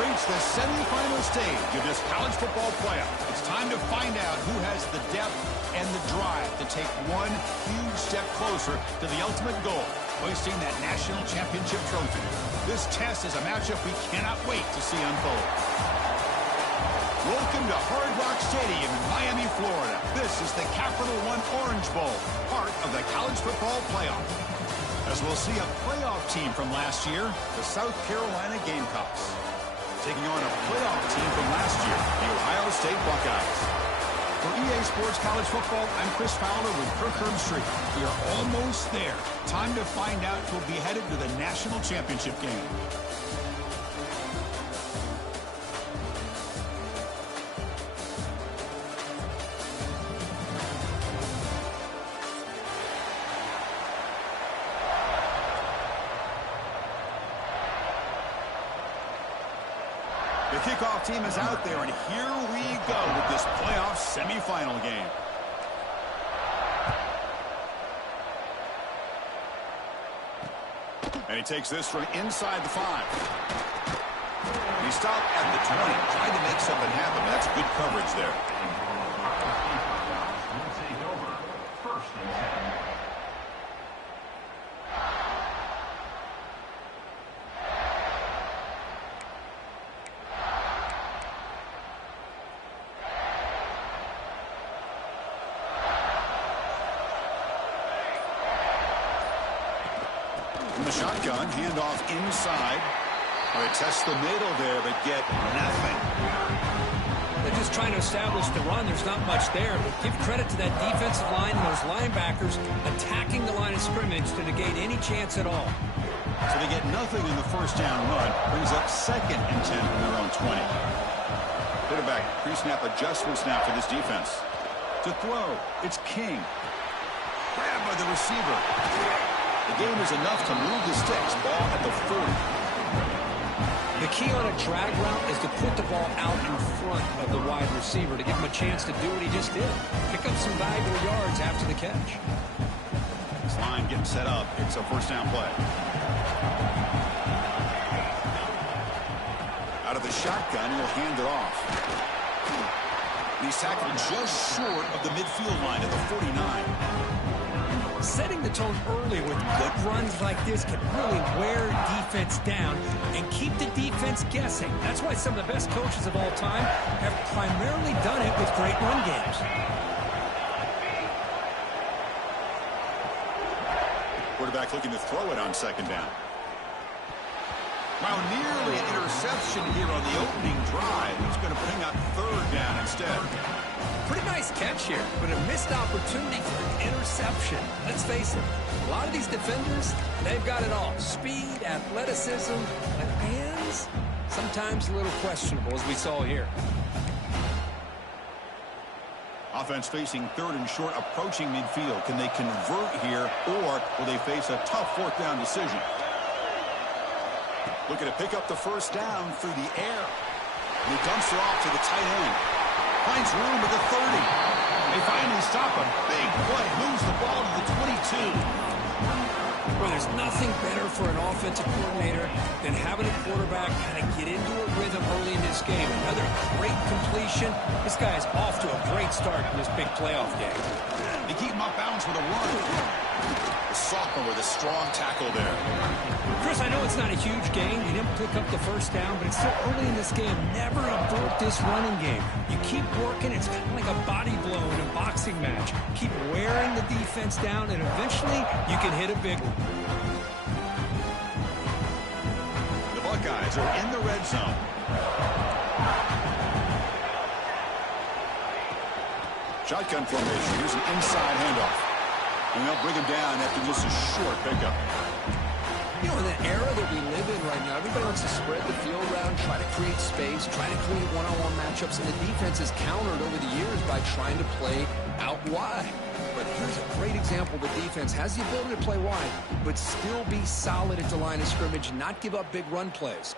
reached the semifinal stage of this college football playoff. It's time to find out who has the depth and the drive to take one huge step closer to the ultimate goal, hoisting that national championship trophy. This test is a matchup we cannot wait to see unfold. Welcome to Hard Rock Stadium in Miami, Florida. This is the Capital One Orange Bowl, part of the college football playoff. As we'll see a playoff team from last year, the South Carolina Gamecocks, taking on a playoff team from last year, the Ohio State Buckeyes. For EA Sports College Football, I'm Chris Fowler with Kirk Herbstreit. We are almost there. Time to find out who'll be headed to the national championship game. The kickoff team is out there, and here we go with this playoff semifinal game. And he takes this from inside the 5. He stopped at the 20, trying to make something happen. That's good coverage there. We'll take over first and 10. From the shotgun, handoff inside. They test the middle there, but get nothing. They're just trying to establish the run. There's not much there, but give credit to that defensive line and those linebackers attacking the line of scrimmage to negate any chance at all. So they get nothing in the first down run. Brings up 2nd and 10 from their own 20. Quarterback pre-snap adjustment snap for this defense. To throw, it's King. Grabbed by the receiver. The game is enough to move the sticks. Ball at the 40. The key on a drag route is to put the ball out in front of the wide receiver to give him a chance to do what he just did. Pick up some valuable yards after the catch. This line getting set up. It's a first down play. Out of the shotgun, he'll hand it off. He's tackled just short of the midfield line at the 49. Setting the tone early with good runs like this can really wear defense down and keep the defense guessing. That's why some of the best coaches of all time have primarily done it with great run games. Quarterback looking to throw it on 2nd down. Wow, nearly an interception here on the opening drive. He's going to bring up 3rd down instead. Pretty nice catch here, but a missed opportunity for an interception. Let's face it, a lot of these defenders, they've got it all. Speed, athleticism, but hands, sometimes a little questionable, as we saw here. Offense facing 3rd and short, approaching midfield. Can they convert here, or will they face a tough 4th down decision? Looking to pick up the first down through the air. And he dumps it off to the tight end. Finds room at the 30. They finally stop him. Big play. Moves the ball to the 22. Well, there's nothing better for an offensive coordinator than having a quarterback kind of get into a rhythm early in this game. Another great completion. This guy is off to a great start in this big playoff game. They keep him off balance with a run. The sophomore with a strong tackle there. Chris, I know it's not a huge game. You didn't pick up the first down, but it's still early in this game. Never abort this running game. You keep working. It's kind of like a body blow in a boxing match. Keep wearing the defense down, and eventually you can hit a big one. The Buckeyes are in the red zone. Shotgun formation. Here's an inside handoff. And they'll bring him down after just a short pickup. You know, in the era that we live in right now, everybody wants to spread the field around, try to create space, try to create one-on-one matchups, and the defense is countered over the years by trying to play out wide. But here's a great example. The defense has the ability to play wide, but still be solid at the line of scrimmage, not give up big run plays.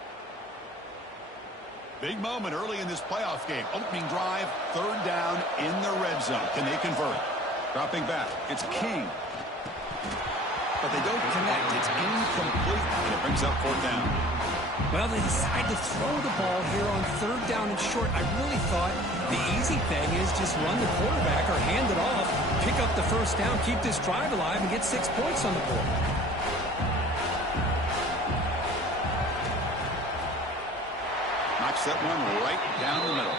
Big moment early in this playoff game. Opening drive, 3rd down in the red zone. Can they convert? Dropping back, it's King. But they don't connect. It's incomplete, and it brings up 4th down. Well, they decide to throw the ball here on 3rd down and short. I really thought the easy thing is just run the quarterback or hand it off, pick up the 1st down, keep this drive alive, and get 6 points on the board. Knocks that one right down the middle.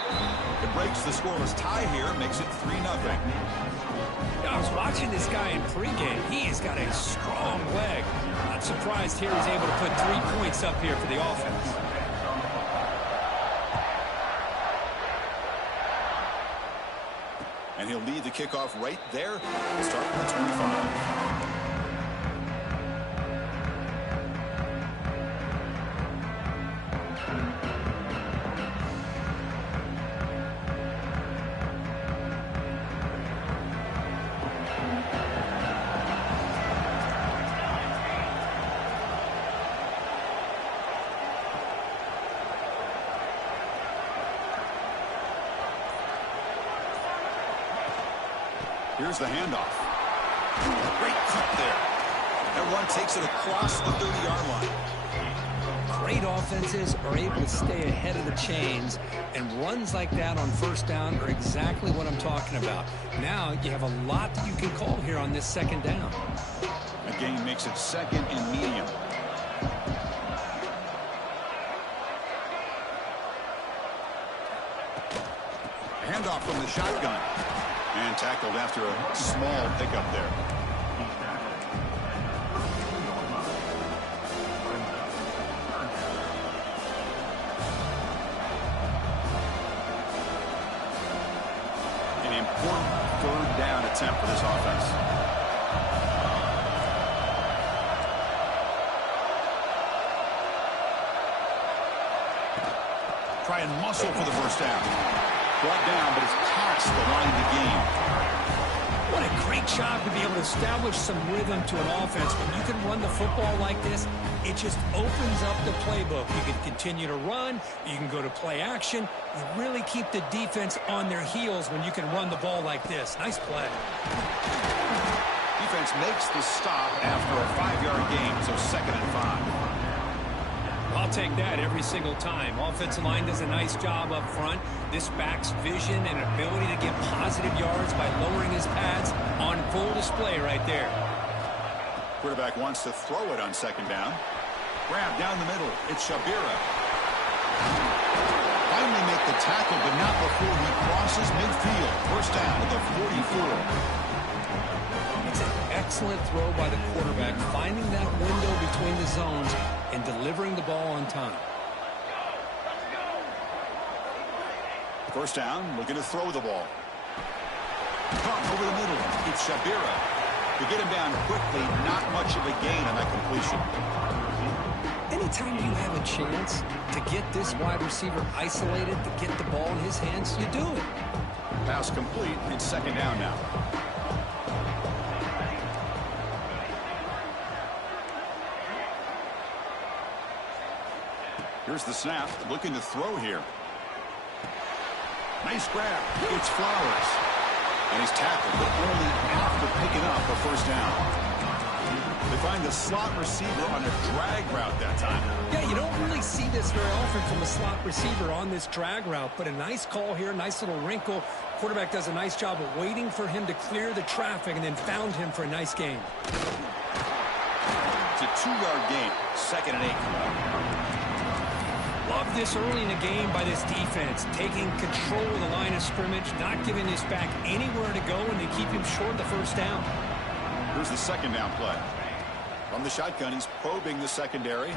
It breaks the scoreless tie here, makes it 3-0. I was watching this guy in pregame. He has got a strong leg. Not surprised here he's able to put 3 points up here for the offense. And he'll lead the kickoff right there. Start with the 25. Here's the handoff. Great cut there. Everyone takes it across the 30-yard line. Great offenses are able to stay ahead of the chains, and runs like that on 1st down are exactly what I'm talking about. Now you have a lot that you can call here on this 2nd down. The gain makes it 2nd and medium. Handoff from the shotgun. And tackled after a small pickup there. An important 3rd down attempt for this offense. Try and muscle for the 1st down. Brought down, but it's past the line of the game. What a great job to be able to establish some rhythm to an offense. When you can run the football like this, it just opens up the playbook. You can continue to run. You can go to play action. You really keep the defense on their heels when you can run the ball like this. Nice play. Defense makes the stop after a 5-yard gain, so 2nd and 5. I'll take that every single time. Offensive line does a nice job up front. This back's vision and ability to get positive yards by lowering his pads on full display right there. Quarterback wants to throw it on 2nd down. Grab down the middle. It's Shabira. Finally make the tackle, but not before he crosses midfield. 1st down at the 44. It's an excellent throw by the quarterback, finding that window between the zones and delivering the ball on time. 1st down, looking to throw the ball. Caught over the middle. It's Shabira. To get him down quickly, not much of a gain on that completion. Anytime you have a chance to get this wide receiver isolated, to get the ball in his hands, you do it. Pass complete. It's 2nd down now. Here's the snap, looking to throw here. Nice grab. It's Flowers. And he's tackled, but only after picking up a 1st down. They find the slot receiver on a drag route that time. Yeah, you don't really see this very often from a slot receiver on this drag route, but a nice call here, nice little wrinkle. Quarterback does a nice job of waiting for him to clear the traffic and then found him for a nice gain. It's a 2-yard gain, 2nd and 8. Love this early in the game by this defense, taking control of the line of scrimmage, not giving this back anywhere to go, and they keep him short the 1st down. Here's the 2nd down play. From the shotgun, he's probing the secondary.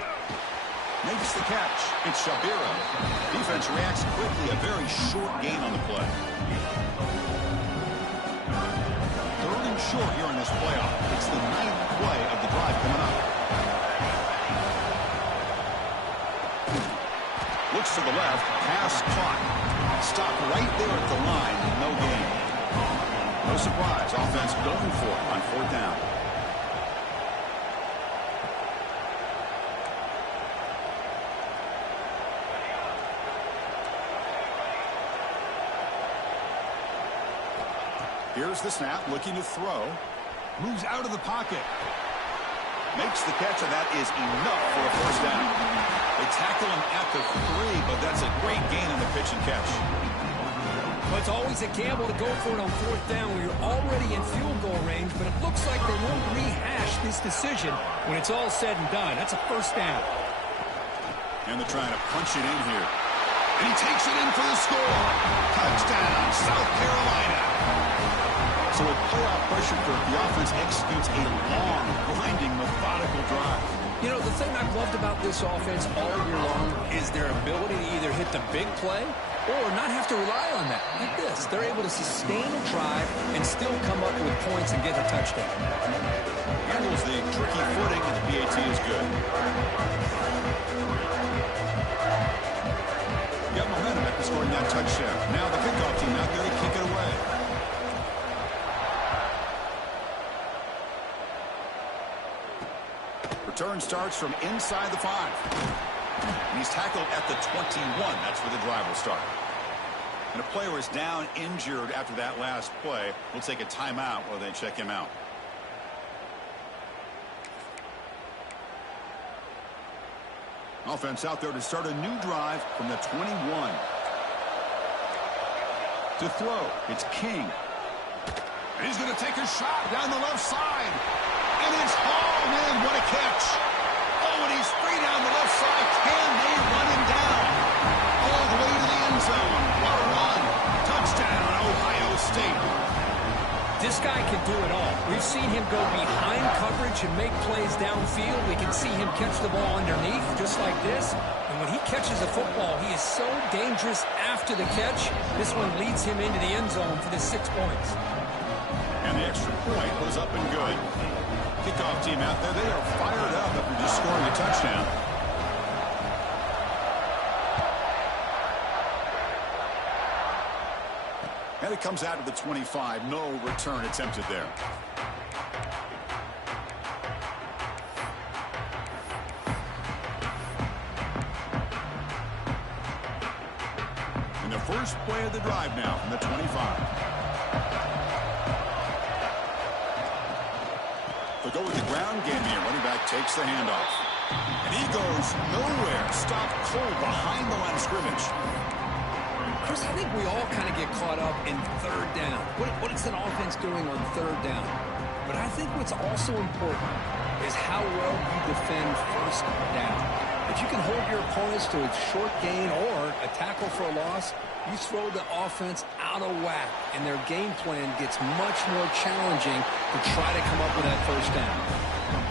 Makes the catch. It's Shabira. Defense reacts quickly. A very short gain on the play. 3rd and short here in this playoff. It's the 9th play of the drive coming up. Looks to the left. Pass caught. Stopped right there at the line. No gain. No surprise. Offense going for it on 4th down. Here's the snap, looking to throw. Moves out of the pocket. Makes the catch, and that is enough for a 1st down. They tackle to 3, but that's a great gain on the pitch and catch. Well, it's always a gamble to go for it on 4th down when you're already in field goal range, but it looks like they won't rehash this decision when it's all said and done. That's a 1st down. And they're trying to punch it in here. And he takes it in for the score. Touchdown, South Carolina. So with playoff pressure, the offense executes a long, grinding, methodical drive. You know, the thing I've loved about this offense all year long is their ability to either hit the big play or not have to rely on that. Like this, they're able to sustain a drive and still come up with points and get a touchdown. Handles the tricky footing, and the PAT is good. Got momentum after scoring that touchdown. Now the kickoff team out there to kick it away. Return starts from inside the 5. And he's tackled at the 21. That's where the drive will start. And a player is down injured after that last play. We'll take a timeout while they check him out. Offense out there to start a new drive from the 21. To throw, it's King. And he's going to take a shot down the left side. And it's hauled in. What a catch. Oh, and he's free down the left side. Can they run him down? All the way to the end zone. What a run. Touchdown, Ohio State. This guy can do it all. We've seen him go behind coverage and make plays downfield. We can see him catch the ball underneath, just like this. And when he catches the football, he is so dangerous after the catch. This one leads him into the end zone for the 6 points. And the extra point was up and good. Kickoff team out there, they are fired up after just scoring a touchdown. And it comes out of the 25. No return attempted there. And the first play of the drive now from the 25. They'll go with the ground game here. Running back takes the handoff. And he goes nowhere. Stopped cold behind the line of scrimmage. Chris, I think we all kind of get caught up in 3rd down. What is an offense doing on 3rd down? But I think what's also important is how well you defend 1st down. If you can hold your opponents to a short gain or a tackle for a loss, you throw the offense out of whack, and their game plan gets much more challenging to try to come up with that 1st down.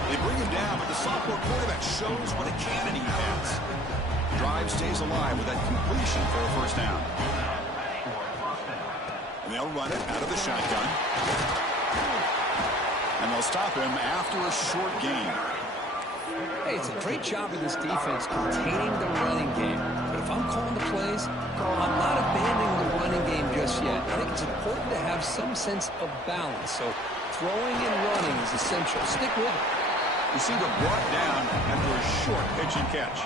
They bring him down, but the sophomore quarterback shows what a cannon he has. Drive stays alive with that completion for a 1st down. And they'll run it out of the shotgun. And they'll stop him after a short gain. Hey, it's a great job of this defense containing the running game. But if I'm calling the plays, I'm not abandoning the running game just yet. I think it's important to have some sense of balance. So throwing and running is essential. Stick with it. Receiver brought down after a short pitch and catch.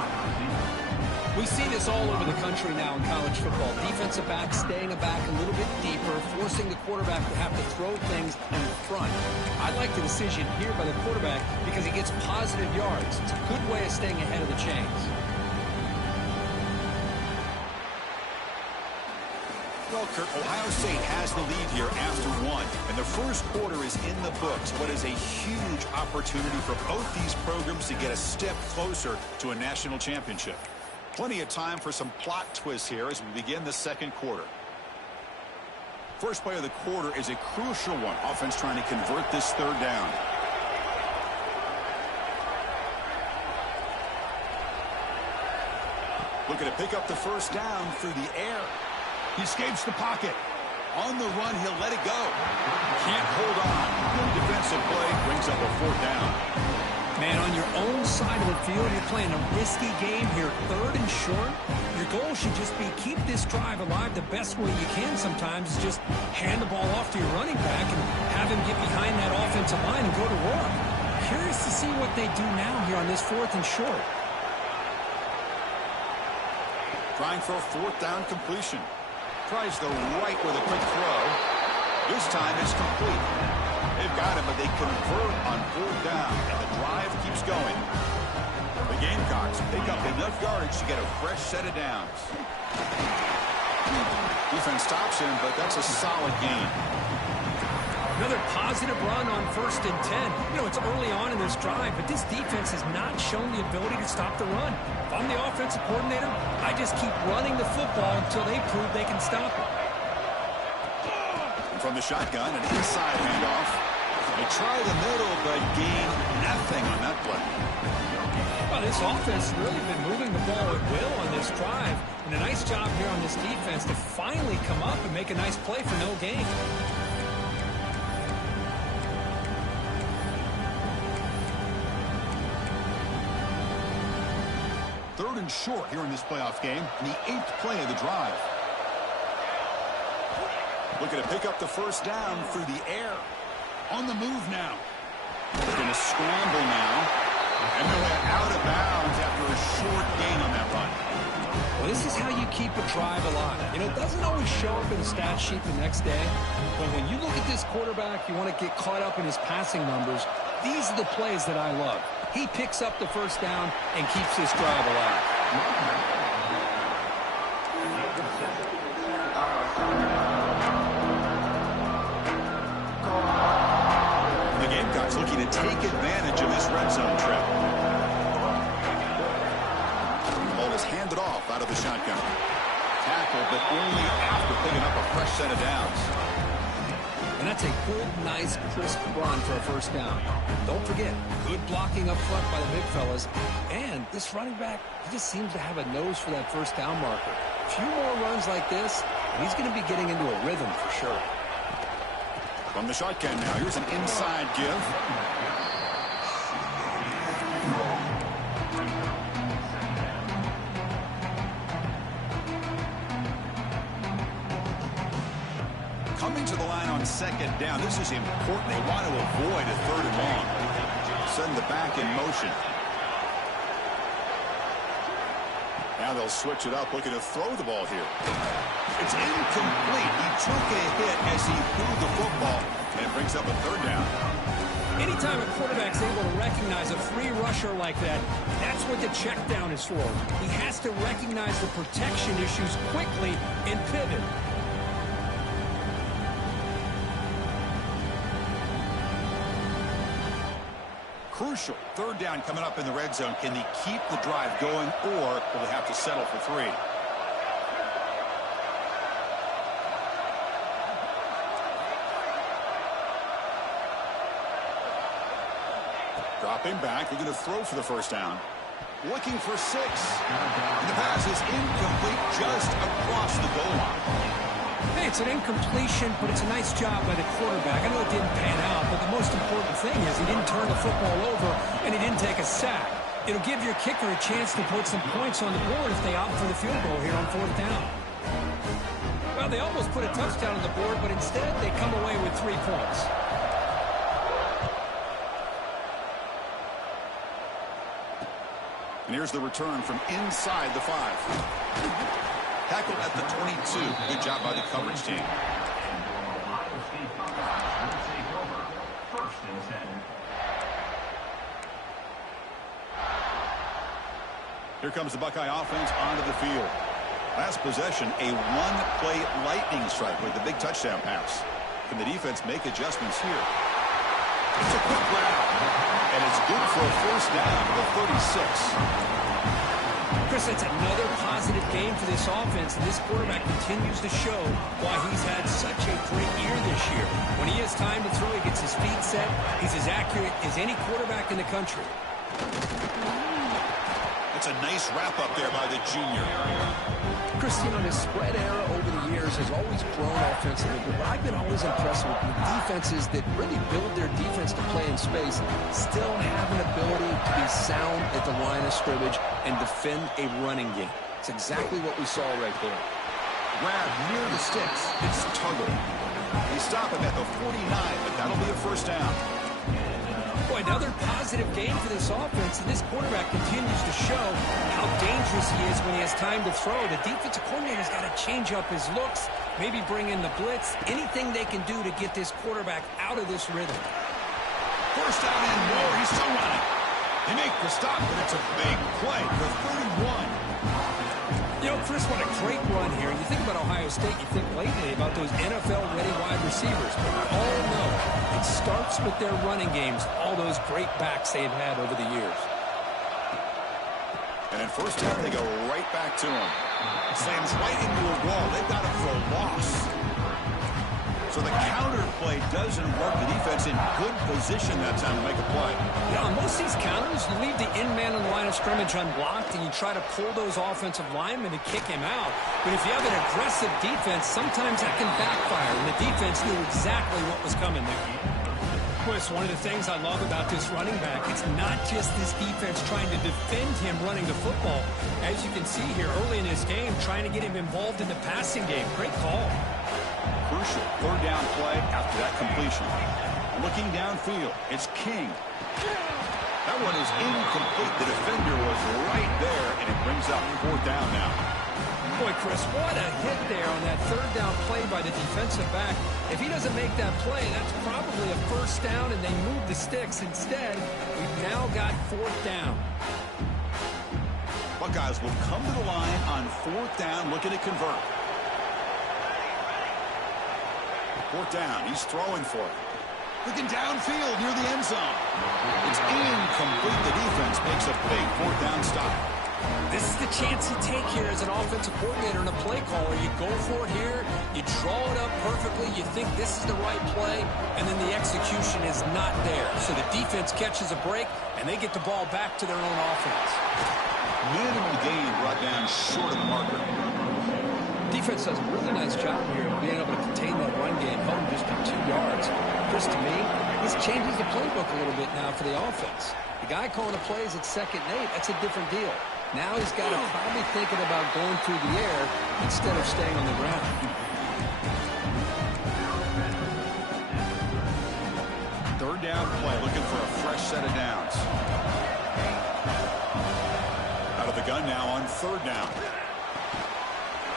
We see this all over the country now in college football. Defensive backs staying back a little bit deeper, forcing the quarterback to have to throw things in front. I like the decision here by the quarterback because he gets positive yards. It's a good way of staying ahead of the chains. Well, Kurt, Ohio State has the lead here after 1, and the first quarter is in the books. What is a huge opportunity for both these programs to get a step closer to a national championship. Plenty of time for some plot twists here as we begin the 2nd quarter. First play of the quarter is a crucial one. Offense trying to convert this 3rd down. Looking to pick up the 1st down through the air. He escapes the pocket. On the run, he'll let it go. Can't hold on. Good defensive play brings up a 4th down. Man, on your own side of the field, you're playing a risky game here, 3rd and short. Your goal should just be keep this drive alive the best way you can sometimes is just hand the ball off to your running back and have him get behind that offensive line and go to work. Curious to see what they do now here on this 4th and short. Trying for a 4th down completion. Tries the right with a quick throw. This time it's complete. They've got it, but they convert on 4th down, and the drive keeps going. They Gamecocks pick up enough yardage to get a fresh set of downs. Defense stops him, but that's a solid gain. Another positive run on 1st and 10. You know, it's early on in this drive, but this defense has not shown the ability to stop the run. If I'm the offensive coordinator, I just keep running the football until they prove they can stop it. And from the shotgun, an inside handoff. They try the middle, but gain nothing on that play. Well, this offense has really been moving the ball at will on this drive. And a nice job here on this defense to finally come up and make a nice play for no gain. Third and short here in this playoff game, the 8th play of the drive. Looking to pick up the first down through the air. On the move now. They're going to scramble now. And they're out of bounds after a short gain on that run. Well, this is how you keep a drive alive. You know, it doesn't always show up in the stat sheet the next day. But when you look at this quarterback, you want to get caught up in his passing numbers. These are the plays that I love. He picks up the first down and keeps this drive alive. The Gamecocks looking to take advantage of this red zone trip. The ball is handed off out of the shotgun. Tackle, but only after picking up a fresh set of downs. And that's a good, nice, crisp run for a first down. Don't forget, good blocking up front by the big fellas. And this running back, he just seems to have a nose for that first down marker. A few more runs like this, and he's going to be getting into a rhythm for sure. From the shotgun now, here's an inside give. Coming to the line on second down. This is important. They want to avoid a third and long. Send the back in motion. Now they'll switch it up, looking to throw the ball here. It's incomplete. He took a hit as he threw the football, and it brings up a third down. Anytime a quarterback's able to recognize a free rusher like that, that's what the check down is for. He has to recognize the protection issues quickly and pivot. Crucial. Third down coming up in the red zone. Can they keep the drive going, or will they have to settle for 3? Dropping back. They're going to throw for the first down. Looking for 6. And the pass is incomplete just across the goal line. Hey, it's an incompletion, but it's a nice job by the quarterback. I know it didn't pan out, but the most important thing is he didn't turn the football over, and he didn't take a sack. It'll give your kicker a chance to put some points on the board if they opt for the field goal here on 4th down. Well, they almost put a touchdown on the board, but instead they come away with 3 points. And here's the return from inside the 5. Tackle at the 22. Good job by the coverage team. Here comes the Buckeye offense onto the field. Last possession, a one-play lightning strike with the big touchdown pass. Can the defense make adjustments here? It's a quick grab, and it's good for a first down to the 36. Chris, that's another positive game for this offense, and this quarterback continues to show why he's had such a great year this year. When he has time to throw, he gets his feet set. He's as accurate as any quarterback in the country. It's a nice wrap-up there by the junior. Chris, you know, the spread era over the years has always grown offensively, but what I've been always impressed with defenses that really build their defense to play in space still have an ability to be sound at the line of scrimmage and defend a running game. It's exactly what we saw right there. Grab near the sticks. It's Tuggle. They stop him at the 49, but that'll be a first down. Boy, another positive game for this offense, and this quarterback continues to show how dangerous he is when he has time to throw. The defensive coordinator's got to change up his looks, maybe bring in the blitz, anything they can do to get this quarterback out of this rhythm. First down and more. He's still running. They make the stop, but it's a big play for 31. You know, Chris, what a great run here. You think about Ohio State, you think lately about those NFL-ready wide receivers. But we all know it starts with their running games, all those great backs they've had over the years. And in first half, they go right back to him. Slams right into a wall. They've got him for a loss. So the counter play doesn't work. The defense in good position that time to make a play. Yeah, on most of these counters, you leave the in-man on the line of scrimmage unblocked, and you try to pull those offensive linemen to kick him out. But if you have an aggressive defense, sometimes that can backfire, and the defense knew exactly what was coming there. Chris, one of the things I love about this running back, it's not just this defense trying to defend him running the football. As you can see here early in this game, trying to get him involved in the passing game. Great call. Crucial third down play after that completion. Looking downfield, it's King. That one is incomplete. The defender was right there, and it brings up fourth down now. Boy, Chris, what a hit there on that third down play by the defensive back. If he doesn't make that play, that's probably a first down, and they move the sticks. Instead, we've now got fourth down. Buckeyes will come to the line on fourth down, looking to convert. Fourth down, he's throwing for it. Looking downfield near the end zone. It's incomplete. The defense makes a big fourth down stop. This is the chance you take here as an offensive coordinator and a play caller. You go for it here, you draw it up perfectly, you think this is the right play, and then the execution is not there. So the defense catches a break, and they get the ball back to their own offense. Minimal gain brought down short of the marker. Defense does a really nice job here of being able to contain that run game, held just by 2 yards. Chris, to me, this changes the playbook a little bit now for the offense. The guy calling the plays at 2nd and 8, that's a different deal. Now he's got to probably thinking about going through the air instead of staying on the ground. Third down play, looking for a fresh set of downs. Out of the gun now on third down.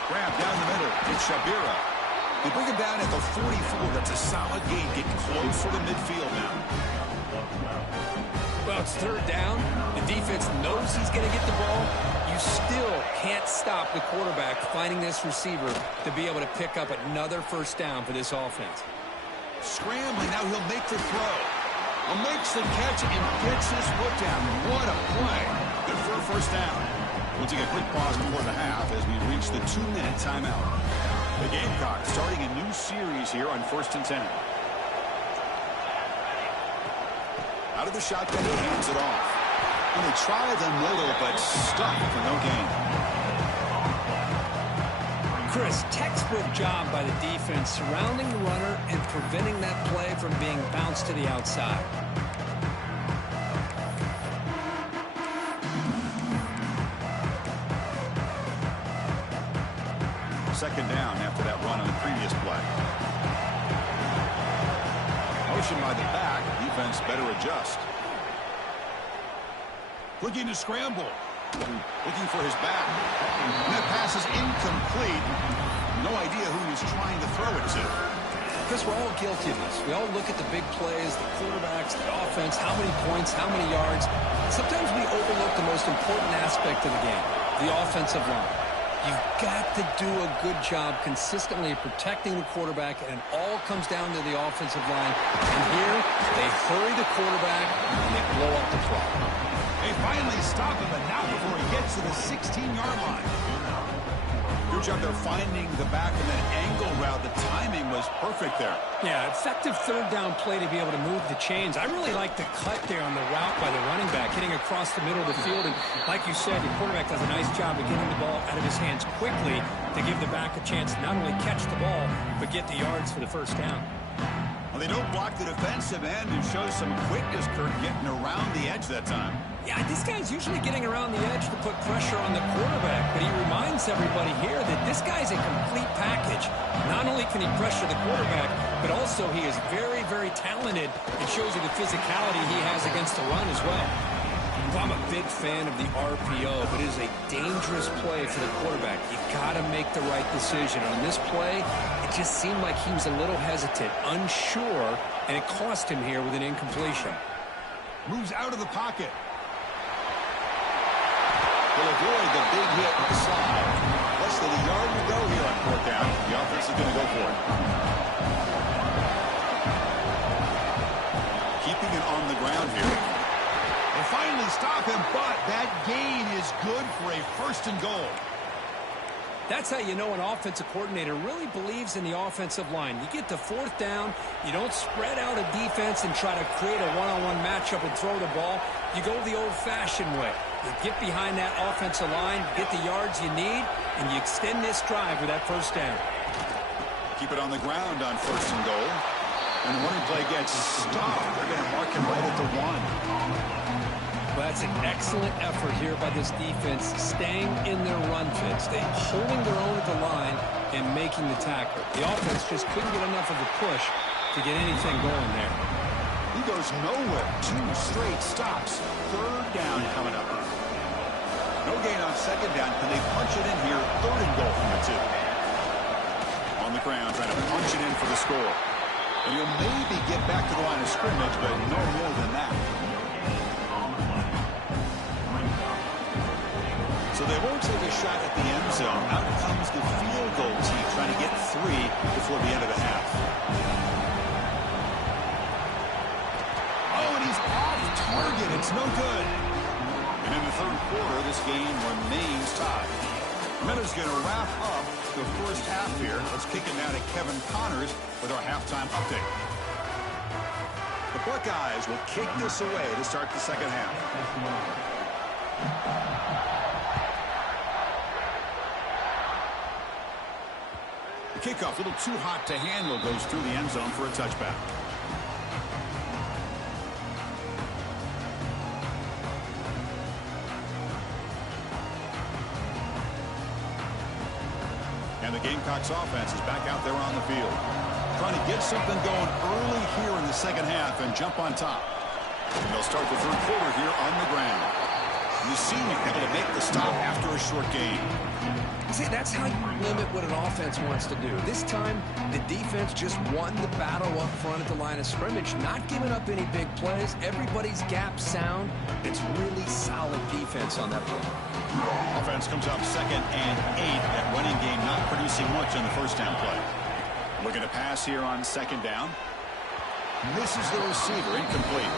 Grab down the middle. It's Shabira. They bring him down at the 44. That's a solid gain. Getting closer to midfield now. Well, it's third down. The defense knows he's going to get the ball. You still can't stop the quarterback finding this receiver to be able to pick up another first down for this offense. Scrambling. Now he'll make the throw. Makes the catch and gets his foot down. What a play. Good for a first down. We'll take a quick pause before the half as we reach the 2-minute timeout. The Gamecocks starting a new series here on 1st and 10. Out of the shotgun, he hands it off. And they try the middle, but stuck for no gain. Chris, textbook job by the defense surrounding the runner and preventing that play from being bounced to the outside. Second down after that run on the previous play. Motion by the back. Defense better adjust. Looking to scramble. Looking for his back. And that pass is incomplete. No idea who he's trying to throw it to. Chris, we're all guilty of this. We all look at the big plays, the quarterbacks, the offense, how many points, how many yards. Sometimes we overlook the most important aspect of the game, the offensive line. You've got to do a good job consistently protecting the quarterback, and it all comes down to the offensive line. And here, they hurry the quarterback, and they blow up the clock. They finally stop him, but not before he gets to the 16-yard line. Good job there finding the back and that angle route. The timing was perfect there. Yeah, effective third down play to be able to move the chains. I really like the cut there on the route by the running back, hitting across the middle of the field. And like you said, the quarterback does a nice job of getting the ball out of his hands quickly to give the back a chance to not only catch the ball, but get the yards for the first down. Well, they don't block the defensive end and show some quickness, Kurt, getting around the edge that time. Yeah, this guy's usually getting around the edge to put pressure on the quarterback, but he reminds everybody here that this guy's a complete package. Not only can he pressure the quarterback, but also he is very, very talented. It shows you the physicality he has against the run as well. I'm a big fan of the RPO, but it is a dangerous play for the quarterback. You got to make the right decision. On this play, it just seemed like he was a little hesitant, unsure, and it cost him here with an incompletion. Moves out of the pocket. will avoid the big hit with the slide. Less than a yard to go here on fourth down. The offense is going to go for it. Keeping it on the ground here. They finally stop him, but that gain is good for a first and goal. That's how you know an offensive coordinator really believes in the offensive line. You get to fourth down, you don't spread out a defense and try to create a one-on-one matchup and throw the ball. You go the old-fashioned way. You get behind that offensive line, get the yards you need, and you extend this drive with that first down. Keep it on the ground on first and goal. And the running play gets stopped. They're going to mark him right at the 1. Well, that's an excellent effort here by this defense, staying in their run fits. They're holding their own at the line and making the tackle. The offense just couldn't get enough of a push to get anything going there. He goes nowhere. 2 straight stops. Third down coming up. No gain on second down. Can they punch it in here? Third and goal from the 2. On the ground, trying to punch it in for the score. And he'll maybe get back to the line of scrimmage, but no more than that. So they won't take a shot at the end zone. Out comes the field goal team trying to get 3 before the end of the half. Oh, and he's off target. It's no good. And in the third quarter, this game remains tied. Miller's going to wrap up the first half here. Let's kick it now to Kevin Connors with our halftime update. The Buckeyes will kick this away to start the second half. The kickoff, a little too hot to handle, goes through the end zone for a touchback. And the Gamecocks offense is back out there on the field. Trying to get something going early here in the second half and jump on top. And they'll start the third quarter here on the ground. The senior able to make the stop after a short gain. See, that's how you limit what an offense wants to do. This time, the defense just won the battle up front at the line of scrimmage, not giving up any big plays. Everybody's gap sound. It's really solid defense on that play. Offense comes up 2nd and 8. That running game not producing much on the first down play. Looking to pass here on second down. Misses the receiver, incomplete.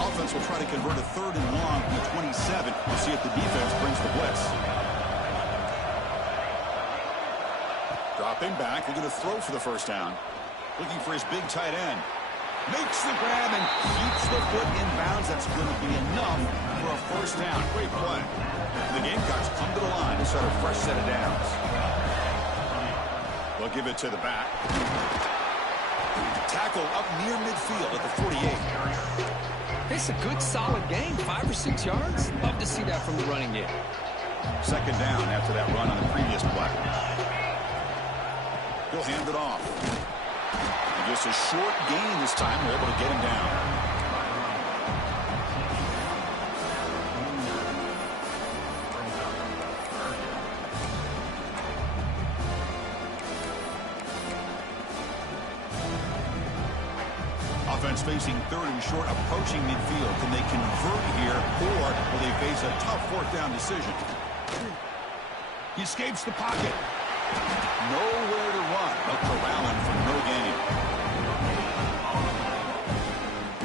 Offense will try to convert a 3rd and long from the 27. We'll see if the defense brings the blitz. Dropping back, looking to throw for the first down. Looking for his big tight end. Makes the grab and keeps the foot in bounds. That's going to be enough for a first down. Great play. And the Gamecocks come to the line to start a fresh set of downs. They'll give it to the back. Tackle up near midfield at the 48. It's a good, solid game. 5 or 6 yards. Love to see that from the running game. Second down after that run on the previous play. He'll hand it off. And just a short gain this time. They're able to get him down. Offense facing 3rd and short, approaching midfield. Can they convert here, or will they face a tough fourth down decision? He escapes the pocket. Nowhere to run, but corralling for no gain.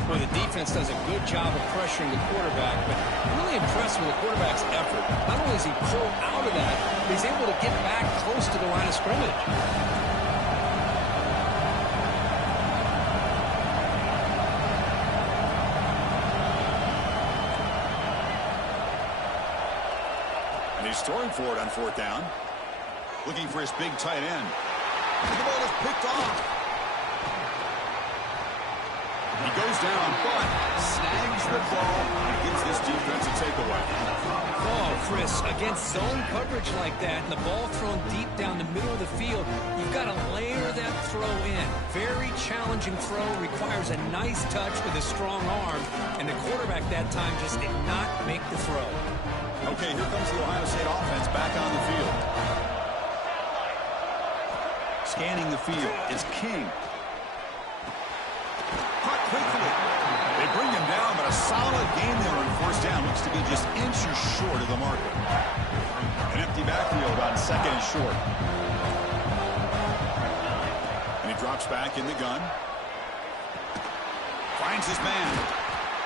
Well, the defense does a good job of pressuring the quarterback, but really impressed with the quarterback's effort. Not only is he pulled out of that, but he's able to get back close to the line of scrimmage. Storing for it on fourth down. Looking for his big tight end. The ball is picked off. He goes down, but snags the ball and gives this defense a takeaway. Oh, Chris, against zone coverage like that and the ball thrown deep down the middle of the field, you've got to layer that throw in. Very challenging throw, requires a nice touch with a strong arm, and the quarterback that time just did not make the throw. Okay, here comes the Ohio State offense back on the field. Scanning the field, it's King. quickly. They bring him down, but a solid game there on first down. Looks to be just inches short of the marker. An empty backfield on second and short. And he drops back in the gun. Finds his man.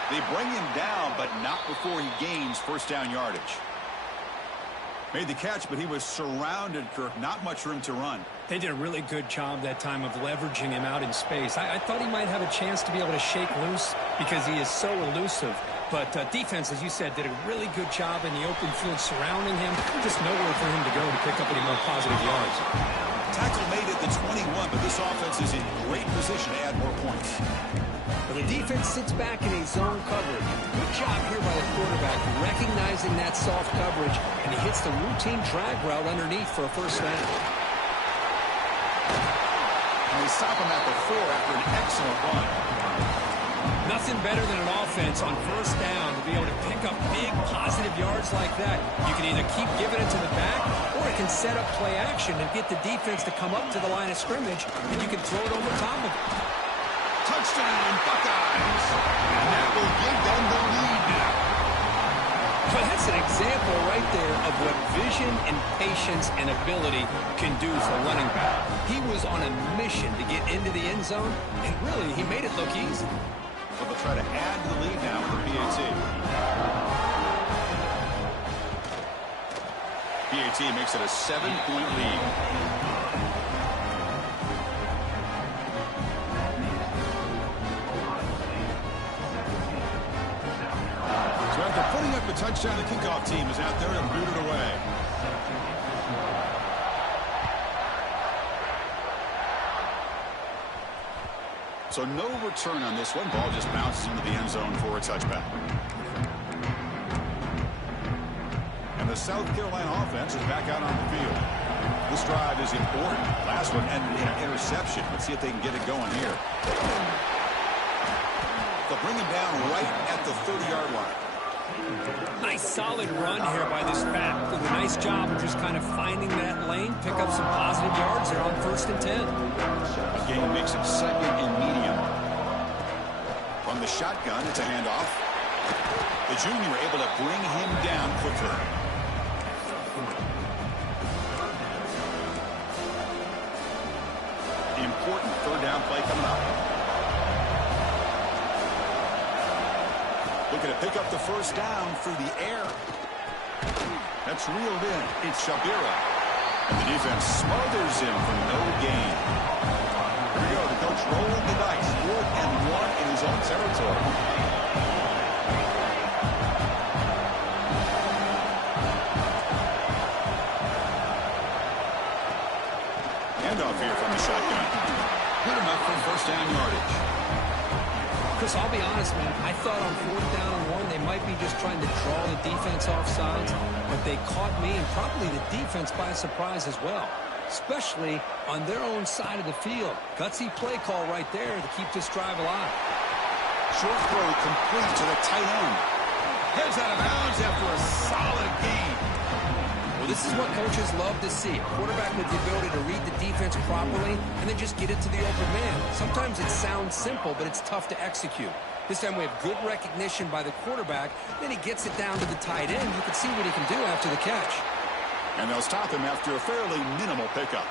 They bring him down, but not before he gains first down yardage. Made the catch, but he was surrounded, Kirk. Not much room to run. They did a really good job that time of leveraging him out in space. I thought he might have a chance to be able to shake loose because he is so elusive. But defense, as you said, did a really good job in the open field surrounding him. Just nowhere for him to go to pick up any more positive yards. Tackle made it the 21, but this offense is in great position to add more points. Well, the defense sits back in a zone coverage. Good job here by the quarterback, recognizing that soft coverage, and he hits the routine drag route underneath for a first down. And they stop him at the 4 after an excellent run. Nothing better than an offense on first down to be able to pick up big positive yards like that. You can either keep giving it to the back, or it can set up play action and get the defense to come up to the line of scrimmage, and you can throw it over top of it. Touchdown, Buckeyes! And that will give them the lead now. But that's an example right there of what vision and patience and ability can do for a running back. He was on a mission to get into the end zone, and really, he made it look easy. So they'll try to add to the lead now with the PAT. PAT makes it a 7-point lead. So after putting up a touchdown, the kickoff team is out there and boot it away. So no return on this one. Ball just bounces into the end zone for a touchback. And the South Carolina offense is back out on the field. This drive is important. Last one ended in an interception. Let's see if they can get it going here. They'll bring him down right at the 30-yard line. Nice solid run here by this back. Did a nice job of just kind of finding that lane, pick up some positive yards there on first and 10. A gain makes it second and medium. From the shotgun, it's a handoff. The junior able to bring him down quickly. Important third down play coming up. Looking to pick up the first down through the air. That's reeled in. It's Shabira. And the defense smothers him for no gain. Here we go. The coach rolling the dice. 4th and 1 in his own territory. Handoff here from the shotgun. Good enough for first down yardage. Chris, I'll be honest, man. I thought on 4th down and 1, they might be just trying to draw the defense off sides, but they caught me and probably the defense by surprise as well, especially on their own side of the field. Gutsy play call right there to keep this drive alive. Short throw complete to the tight end. Heads out of bounds after a solid gain. Well, this is what coaches love to see. A quarterback with the ability to read the defense properly and then just get it to the open man. Sometimes it sounds simple, but it's tough to execute. This time we have good recognition by the quarterback. Then he gets it down to the tight end. You can see what he can do after the catch. And they'll stop him after a fairly minimal pickup.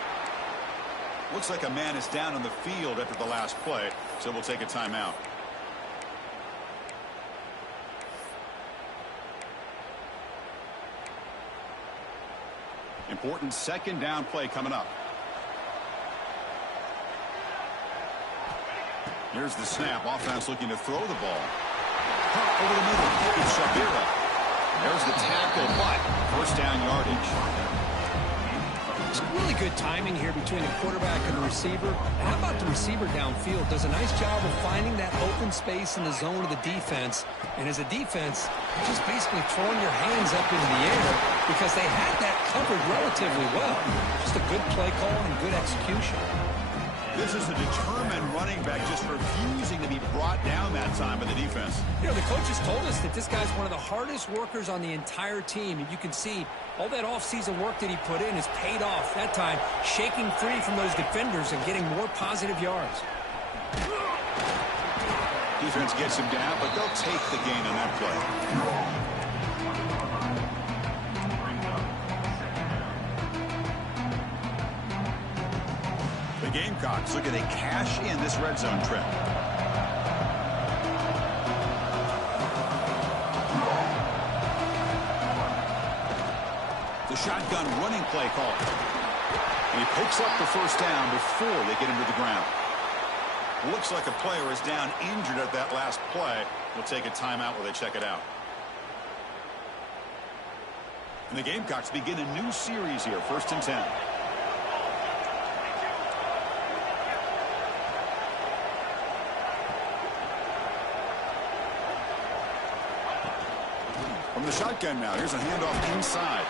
Looks like a man is down on the field after the last play, so we'll take a timeout. Important second down play coming up. Here's the snap. Offense looking to throw the ball. Over the middle. It's Shabira. There's the tackle, but first down yardage. It's really good timing here between the quarterback and the receiver. How about the receiver downfield? Does a nice job of finding that open space in the zone of the defense. And as a defense, just basically throwing your hands up into the air because they had that covered relatively well. Just a good play call and good execution. This is a determined running back just refusing to be brought down that time by the defense. You know, the coaches told us that this guy's one of the hardest workers on the entire team. And you can see all that offseason work that he put in has paid off. That time, shaking free from those defenders and getting more positive yards. Defense gets him down, but they'll take the gain on that play. The Gamecocks looking to cash in this red zone trip. The shotgun running play call. And he picks up the first down before they get him to the ground. Looks like a player is down injured at that last play. We'll take a timeout while they check it out. And the Gamecocks begin a new series here, 1st and 10. From the shotgun now, here's a handoff inside.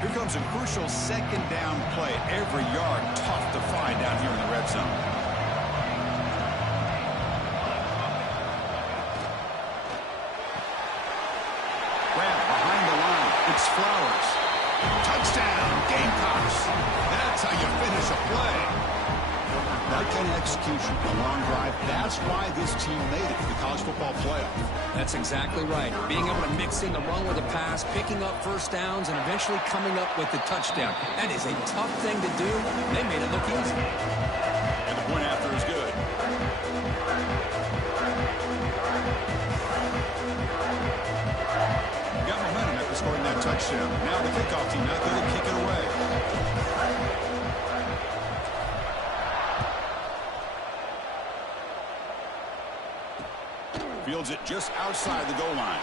Here comes a crucial 2nd down play. Every yard tough to find down here in the red zone. Grab behind the line. It's Flowers. Touchdown, Gamecocks. That's how you finish a play. That kind of execution, a long drive, that's why this team made it to the college football playoff. That's exactly right. Being able to mix in the run with the pass, picking up first downs, and eventually coming up with the touchdown. That is a tough thing to do. They made it look easy. And the point after is good. Got momentum after scoring that touchdown. Now the kickoff team out there to kick it away. Fields it just outside the goal line.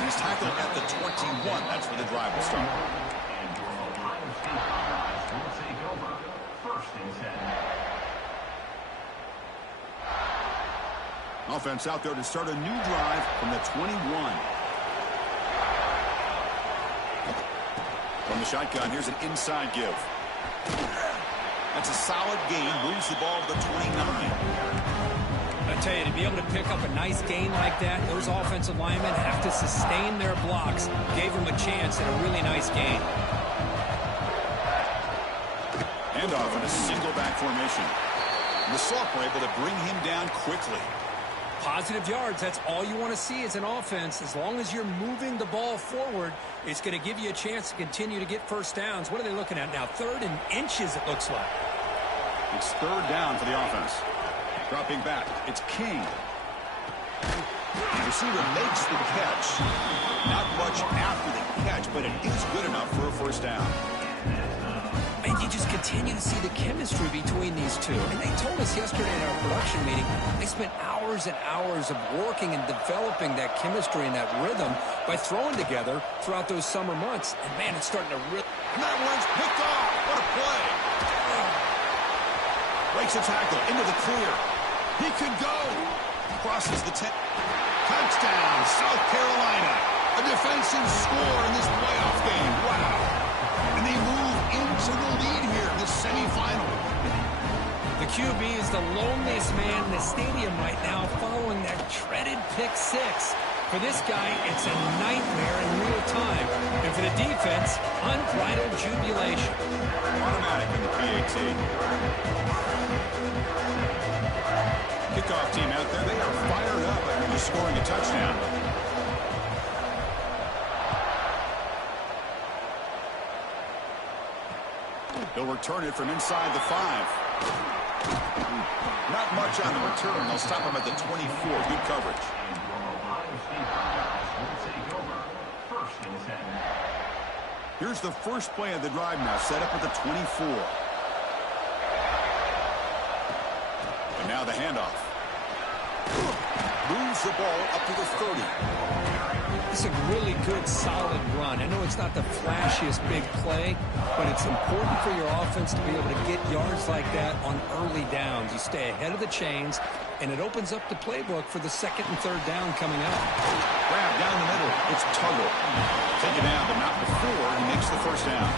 He's tackled at the 21. That's where the drive will start. And your Ohio State Buckeyes will take over 1st and 10. Offense out there to start a new drive from the 21. From the shotgun, here's an inside give. That's a solid gain. Moves the ball to the 29. I tell you, to be able to pick up a nice gain like that, those offensive linemen have to sustain their blocks. Gave them a chance at a really nice gain. Handoff in a single back formation. The Soft were able to bring him down quickly. Positive yards, that's all you want to see as an offense. As long as you're moving the ball forward, it's going to give you a chance to continue to get first downs. What are they looking at now? 3rd and inches, it looks like. It's 3rd down for the offense. Dropping back, it's King. The receiver makes the catch. Not much after the catch, but it is good enough for a first down. And you just continue to see the chemistry between these two. And they told us yesterday in our production meeting, they spent hours and hours of working and developing that chemistry and that rhythm by throwing together throughout those summer months. And, man, it's starting to really... And that one's picked off. What a play. Breaks a tackle into the clear. He could go. Crosses the 10. Touchdown, South Carolina. A defensive score in this playoff game. Wow. And they move into the lead here in the semifinal. The QB is the loneliest man in the stadium right now following that dreaded pick 6. For this guy, it's a nightmare in real time. And for the defense, unbridled jubilation. Automatic in the PAT. Kickoff team out there, they are fired up after just scoring a touchdown. They'll return it from inside the 5. Not much on the return. They'll stop him at the 24. Good coverage. And your Ohio State Buckeyes will take over 1st and 10. Here's the first play of the drive now, set up at the 24. And now the handoff. Moves the ball up to the 30. It's a really good, solid run. I know it's not the flashiest big play, but it's important for your offense to be able to get yards like that on early downs. You stay ahead of the chains, and it opens up the playbook for the 2nd and 3rd down coming up. Grab down the middle. It's Tuggle. Take it down, but not before he makes the first down.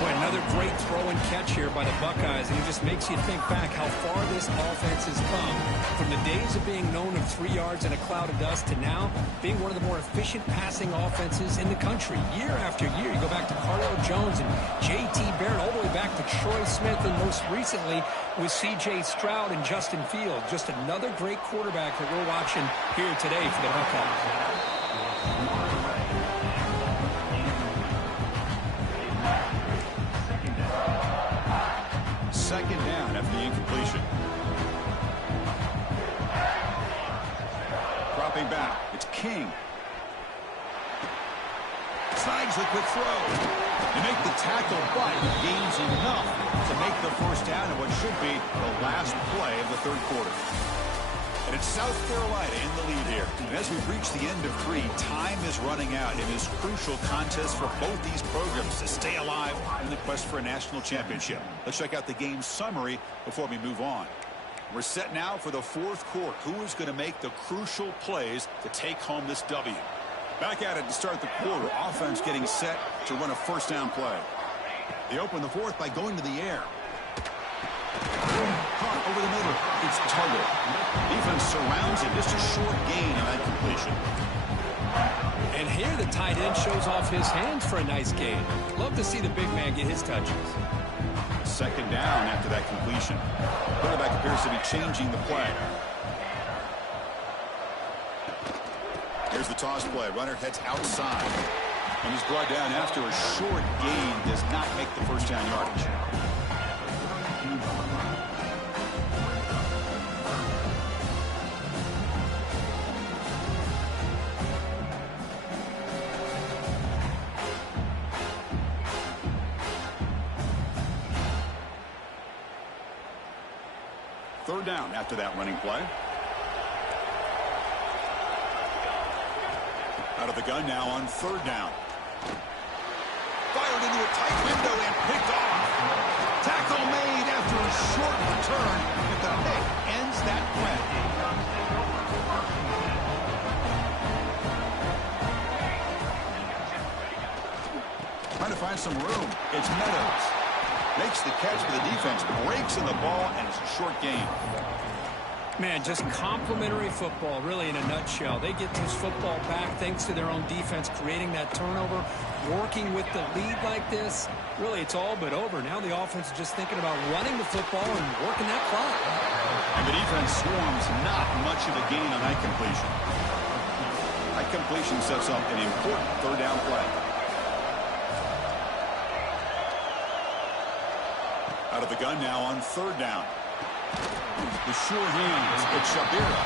Boy, another great throw and catch here by the Buckeyes, and it just makes you think back how far this offense has come from the days of being known of 3 yards in a cloud of dust to now being one of one of the more efficient passing offenses in the country. Year after year, you go back to Cardale Jones and J.T. Barrett, all the way back to Troy Smith, and most recently with C.J. Stroud and Justin Fields. Just another great quarterback that we're watching here today for the Buckeyes. Second down after the incompletion. Dropping back, it's King. Slides the quick throw. They make the tackle, but gains enough to make the first down in what should be the last play of the third quarter. And it's South Carolina in the lead here. And as we've reached the end of 3, time is running out in this crucial contest for both these programs to stay alive in the quest for a national championship. Let's check out the game summary before we move on. We're set now for the fourth quarter. Who is going to make the crucial plays to take home this W? Back at it to start the quarter. Offense getting set to run a first down play. They open the fourth by going to the air. Caught over the middle. It's Tuggle. Defense surrounds it. Just a short gain on that completion. And here the tight end shows off his hands for a nice gain. Love to see the big man get his touches. Second down after that completion. Quarterback appears to be changing the play. Here's the toss play. Runner heads outside. And he's brought down after a short gain. Does not make the first down yardage. Third down after that running play. Out of the gun now on third down. Fired into a tight window and picked off. Tackle made after a short return, but the pick ends that play. Trying to find some room. It's Meadows. Makes the catch, but the defense breaks in the ball, and it's a short gain. Man, just complimentary football, really, in a nutshell. They get this football back thanks to their own defense, creating that turnover, working with the lead like this. Really, it's all but over. Now the offense is just thinking about running the football and working that clock. And the defense swarms not much of a gain on that completion. That completion sets up an important third down play. Out of the gun now on third down. The sure hands, it's Shabira.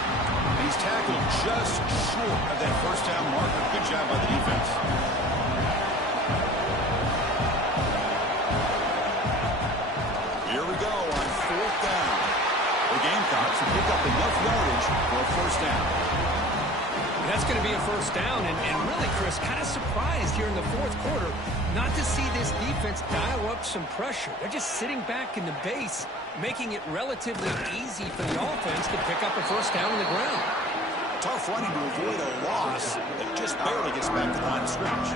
And he's tackled just short of that first down marker. Good job by the defense. Here we go on fourth down. The Gamecocks pick up enough yardage for a first down. That's going to be a first down, and really, Chris, kind of surprised here in the fourth quarter not to see this defense dial up some pressure. They're just sitting back in the base, making it relatively easy for the offense to pick up a first down on the ground. Tough running to avoid a loss that just barely gets back to the line of scrimmage.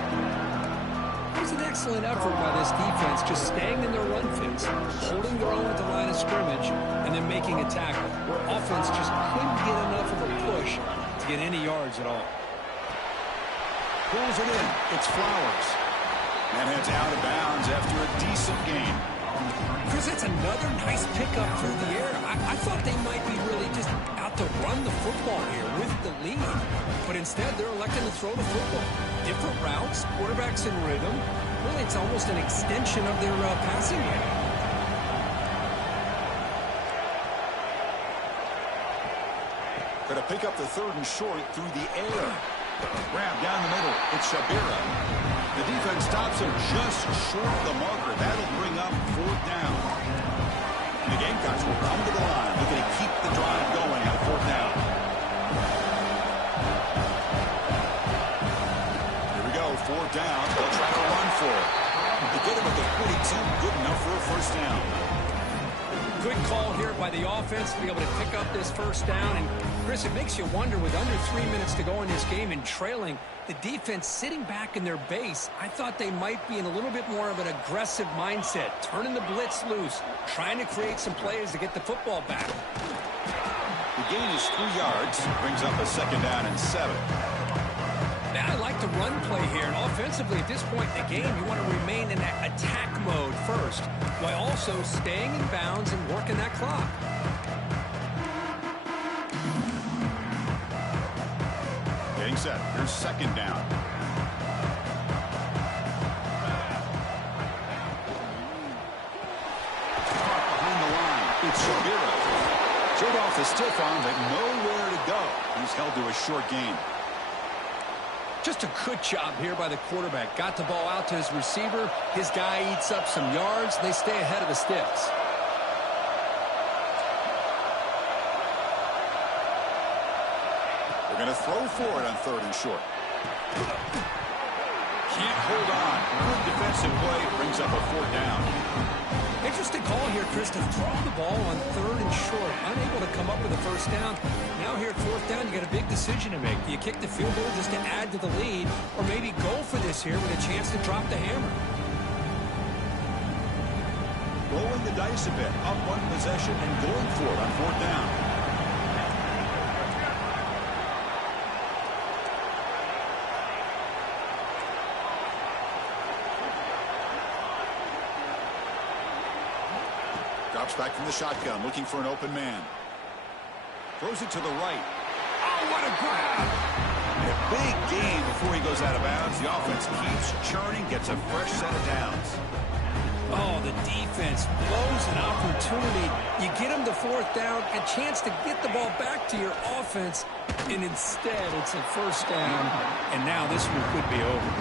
It was an excellent effort by this defense, just staying in their run fence, holding their own at the line of scrimmage, and then making a tackle, where offense just couldn't get enough of a push to get any yards at all. Pulls it in. It's Flowers. And heads out of bounds after a decent gain. Chris, that's another nice pickup through the air. I thought they might be really just out to run the football here with the lead. But instead, they're electing to throw the football. Different routes, quarterbacks in rhythm. Really, it's almost an extension of their passing game. Going to pick up the third and short through the air. Grab down the middle. It's Shabira. The defense stops him just short of the marker. That'll bring up fourth down. And the Gamecocks will come to the line, looking to keep the drive going on fourth down. Here we go, fourth down. They'll try to run for it. They get him at the 42, good enough for a first down. Good call here by the offense to be able to pick up this first down. And, Chris, it makes you wonder, with under 3 minutes to go in this game and trailing, the defense sitting back in their base, I thought they might be in a little bit more of an aggressive mindset, turning the blitz loose, trying to create some plays to get the football back. The gain is 3 yards, brings up a second down and 7. Now, I like the run play here, and offensively at this point in the game, you want to remain in that attack mode first, while also staying in bounds and working that clock. Getting set. Here's second down. Behind the line, it's Shapiro. Showed off the stiff arm, but nowhere to go. He's held to a short gain. Just a good job here by the quarterback. Got the ball out to his receiver. His guy eats up some yards. They stay ahead of the sticks. They're going to throw for it on third and short. Can't hold on. Good defensive play. Brings up a fourth down. Interesting call here, Chris, to throw the ball on third and short. Unable to come up with a first down. Now here at fourth down, you got a big decision to make. Do you kick the field goal just to add to the lead, or maybe go for this here with a chance to drop the hammer? Rolling the dice a bit. Up one possession and going for it on fourth down. Drops back from the shotgun, looking for an open man. Throws it to the right. Oh, what a grab! And a big gain before he goes out of bounds. The offense keeps churning, gets a fresh set of downs. Oh, the defense blows an opportunity. You get them to fourth down, a chance to get the ball back to your offense, and instead it's a first down, and now this one could be over.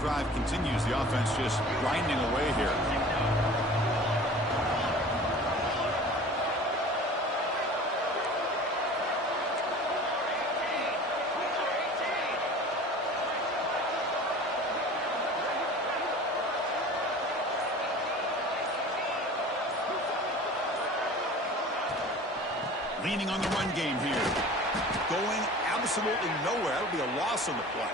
Drive continues. The offense just grinding away here. Leaning on the run game here. Going absolutely nowhere. That'll be a loss on the play.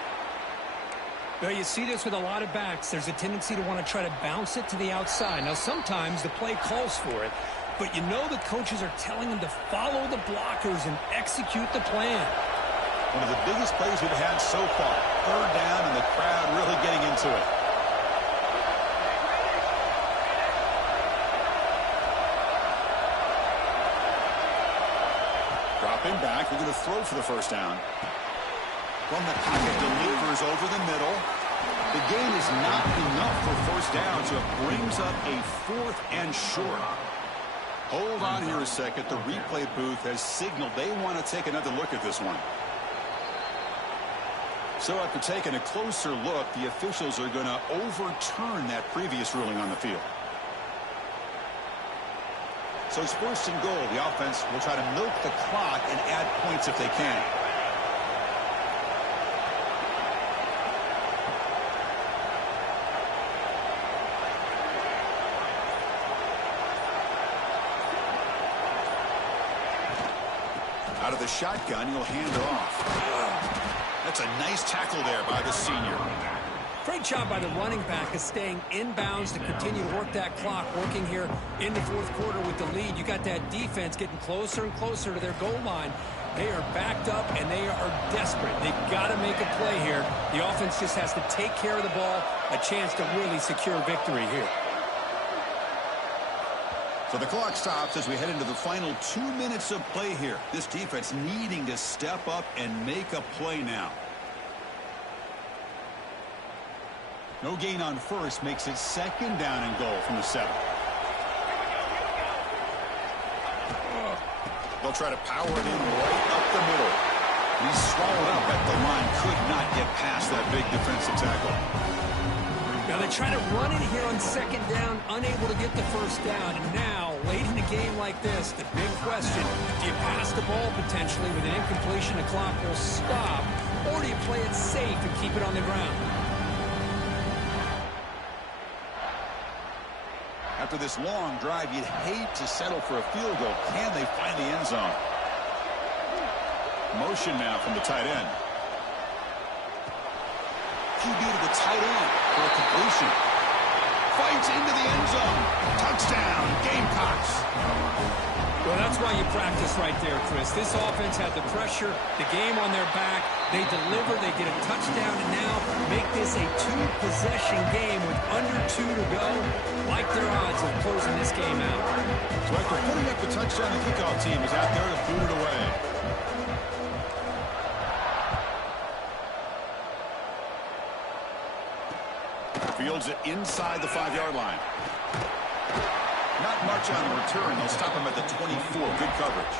Well, you see this with a lot of backs. There's a tendency to want to try to bounce it to the outside. Now, sometimes the play calls for it, but you know the coaches are telling them to follow the blockers and execute the plan. One of the biggest plays we've had so far. Third down, and the crowd really getting into it. Dropping back. We're going to throw for the first down. From the pocket, delivers over the middle. The gain is not enough for first down, so it brings up a fourth and short. Hold on here a second. The replay booth has signaled they want to take another look at this one. So after taking a closer look, the officials are going to overturn that previous ruling on the field. So it's first and goal. The offense will try to milk the clock and add points if they can. Out of the shotgun, he'll hand off. That's a nice tackle there by the senior. Great job by the running back of staying inbounds to continue to work that clock, working here in the fourth quarter with the lead. You got that defense getting closer and closer to their goal line. They are backed up, and they are desperate. They've got to make a play here. The offense just has to take care of the ball, a chance to really secure victory here. So the clock stops as we head into the final 2 minutes of play here. This defense needing to step up and make a play now. No gain on first makes it second down and goal from the 7. They'll try to power it in right up the middle. He's swallowed up at the line. Could not get past that big defensive tackle. Now they try to run it here on second down, unable to get the first down. And now, late in a game like this, the big question, do you pass the ball potentially with an incompletion? The clock will stop. Or do you play it safe and keep it on the ground? After this long drive, you'd hate to settle for a field goal. Can they find the end zone? Motion now from the tight end. QB to the tight end for a completion. Fights into the end zone. Touchdown, Gamecocks. Well, that's why you practice right there, Chris. This offense had the pressure, the game on their back. They deliver, they get a touchdown, and now make this a two-possession game with under 2 to go. Like their odds of closing this game out. So after putting up the touchdown, the kickoff team is out there to boot it away. Fields it inside the 5-yard line. Not much on the return. They'll stop him at the 24. Good coverage.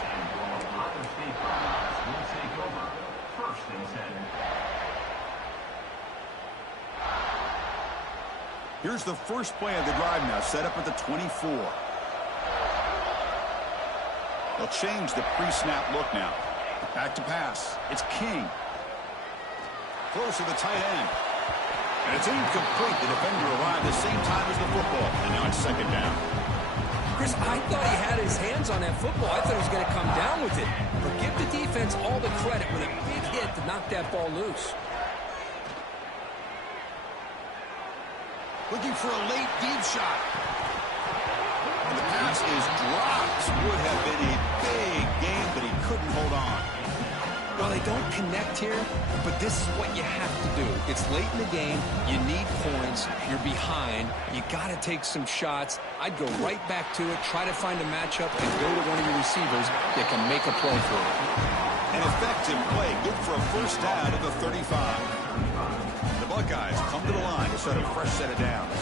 Ohio State Buckeyes will take over. First and 10. Here's the first play of the drive now, set up at the 24. They'll change the pre-snap look now. Back to pass. It's King. Close to the tight end. And it's incomplete. The defender arrived the same time as the football. And now it's second down. Chris, I thought he had his hands on that football. I thought he was going to come down with it. But give the defense all the credit with a big hit to knock that ball loose. Looking for a late deep shot. And the pass is dropped. Would have been a big game, but he couldn't hold on. Well, they don't connect here, but this is what you have to do. It's late in the game. You need points. You're behind. You got to take some shots. I'd go right back to it, try to find a matchup, and go to one of your receivers that can make a play for it. An effective play. Good for a first down at the 35. The Buckeyes come to the line to set a fresh set of downs.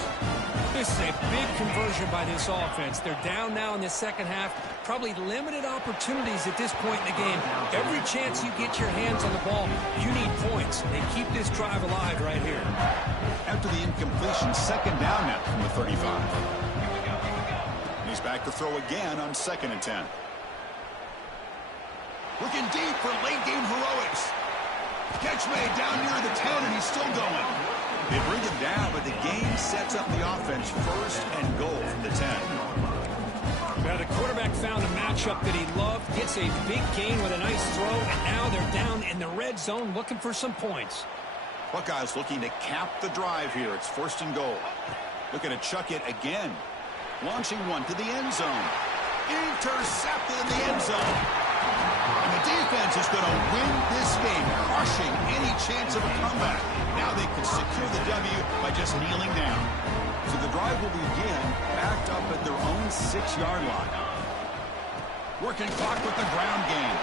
This is a big conversion by this offense. They're down now in the second half. Probably limited opportunities at this point in the game. Every chance you get your hands on the ball, you need points. They keep this drive alive right here. After the incompletion, second down now from the 35. He's back to throw again on 2nd and 10. Looking deep for late game heroics. Catch made down near the 10, and he's still going. They bring him down, but the game sets up the offense first and goal from the 10. Now the quarterback found a matchup that he loved, gets a big gain with a nice throw, and now they're down in the red zone looking for some points. Buckeyes looking to cap the drive here. It's 1st and goal. Looking to chuck it again. Launching one to the end zone. Intercepted in the end zone. And the defense is going to win this game, crushing any chance of a comeback. Now they can secure the W by just kneeling down. So the drive will begin backed up at their own 6-yard line. Working clock with the ground game.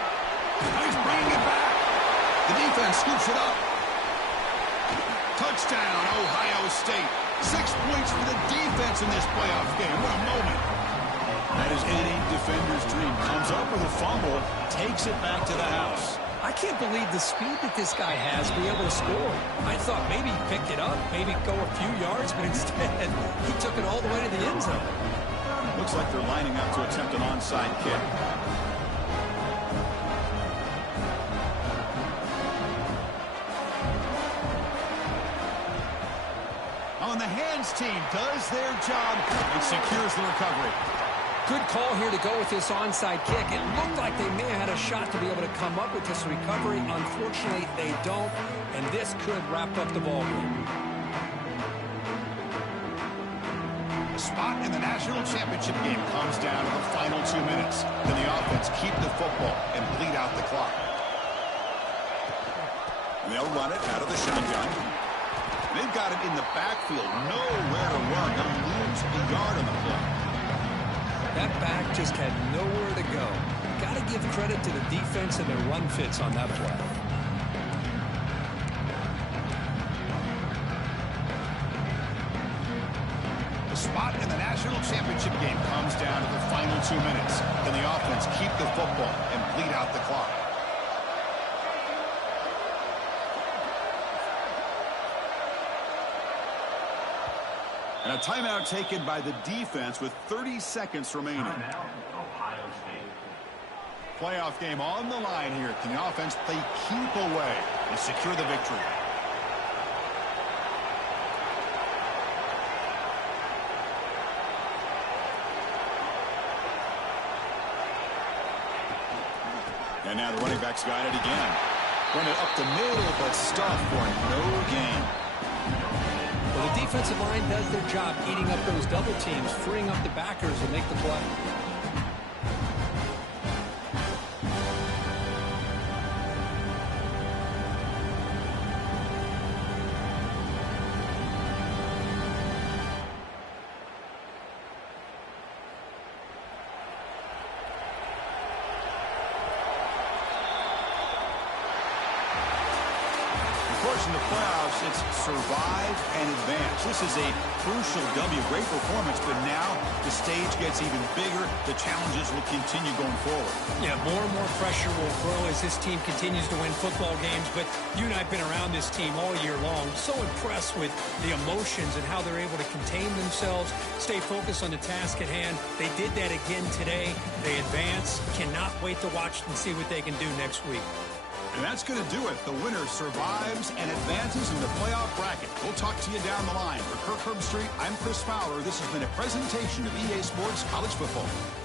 He's bringing it back. The defense scoops it up. Touchdown, Ohio State. 6 points for the defense in this playoff game. What a moment. That is any defender's dream. Comes up with a fumble, takes it back to the house. I can't believe the speed that this guy has to be able to score. I thought maybe he picked it up, maybe go a few yards, but instead he took it all the way to the end zone. Looks like they're lining up to attempt an onside kick. On the hands team does their job and secures the recovery. Good call here to go with this onside kick. It looked like they may have had a shot to be able to come up with this recovery. Unfortunately, they don't, and this could wrap up the ball game. The spot in the national championship game comes down to the final 2 minutes. Then the offense keep the football and bleed out the clock. And they'll run it out of the shotgun. They've got it in the backfield. Nowhere to run. They'll lose a yard on the play. That back just had nowhere to go. Got to give credit to the defense and their run fits on that play. The spot in the national championship game comes down to the final 2 minutes. Then the offense keep the football and bleed out the clock. And a timeout taken by the defense with 30 seconds remaining. Timeout, Ohio State. Playoff game on the line here. Can the offense play keep away and secure the victory? And now the running back's got it again. Run it up the middle, but stuffed for no gain. defensive line does their job eating up those double teams, freeing up the backers to make the play. Of course, in the playoffs, it's survive and advance. This is a crucial W. Great performance, but now the stage gets even bigger. The challenges will continue going forward. Yeah, more and more pressure will grow as this team continues to win football games. But you and I have been around this team all year long. So impressed with the emotions and how they're able to contain themselves, stay focused on the task at hand. They did that again today. They advance. Cannot wait to watch and see what they can do next week. And that's going to do it. The winner survives and advances in the playoff bracket. We'll talk to you down the line. For Kirk Herbstreit, I'm Chris Fowler. This has been a presentation of EA Sports College Football.